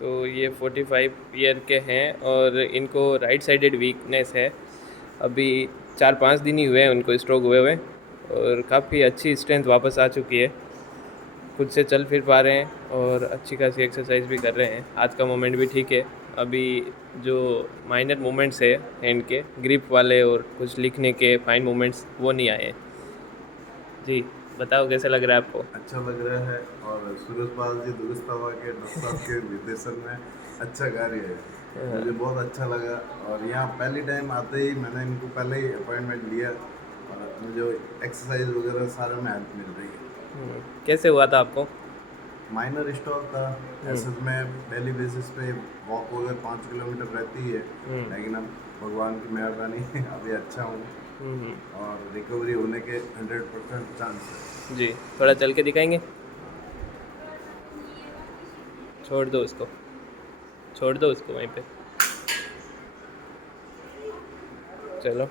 तो ये 45 ईयर के हैं और इनको राइट साइडेड वीकनेस है। अभी 4-5 दिन ही हुए हैं उनको स्ट्रोक हुए हुए, और काफ़ी अच्छी स्ट्रेंथ वापस आ चुकी है। खुद से चल फिर पा रहे हैं और अच्छी खासी एक्सरसाइज भी कर रहे हैं। हाथ का मूवमेंट भी ठीक है। अभी जो माइनर मूवमेंट्स है हैंड के ग्रिप वाले और कुछ लिखने के फाइन मूवमेंट्स वो नहीं आए हैं। जी, बताओ कैसे लग रहा है आपको? अच्छा लग रहा है। और सूरज पाल जी दुरुस्त हवा के डॉक्टर साहब के निर्देशन में अच्छा कार्य है। मुझे बहुत अच्छा लगा। और यहाँ पहली टाइम आते ही मैंने इनको पहले ही अपॉइंटमेंट लिया, और मुझे एक्सरसाइज वगैरह सारा में हेल्प मिल रही है। कैसे हुआ था आपको? माइनर स्टॉक था। हम्म। ऐसे में डेली बेसिस पे वॉक वगैरह 5 किलोमीटर रहती है, हम्म। लेकिन अब भगवान की मेहरबानी अभी अच्छा हूँ। हम्म। और रिकवरी होने के 100% चांस है। जी, थोड़ा चल के दिखाएंगे? छोड़ दो उसको, छोड़ दो उसको वहीं पे। चलो।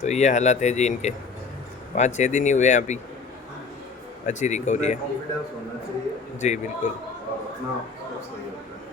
तो ये हालात है जी इनके। 5-6 दिन ही हुए हैं अभी। अच्छी खुद रिकवरी में है। कॉन्फिडेंस होना चाहिए जी बिल्कुल। और अपना सब सही होता है।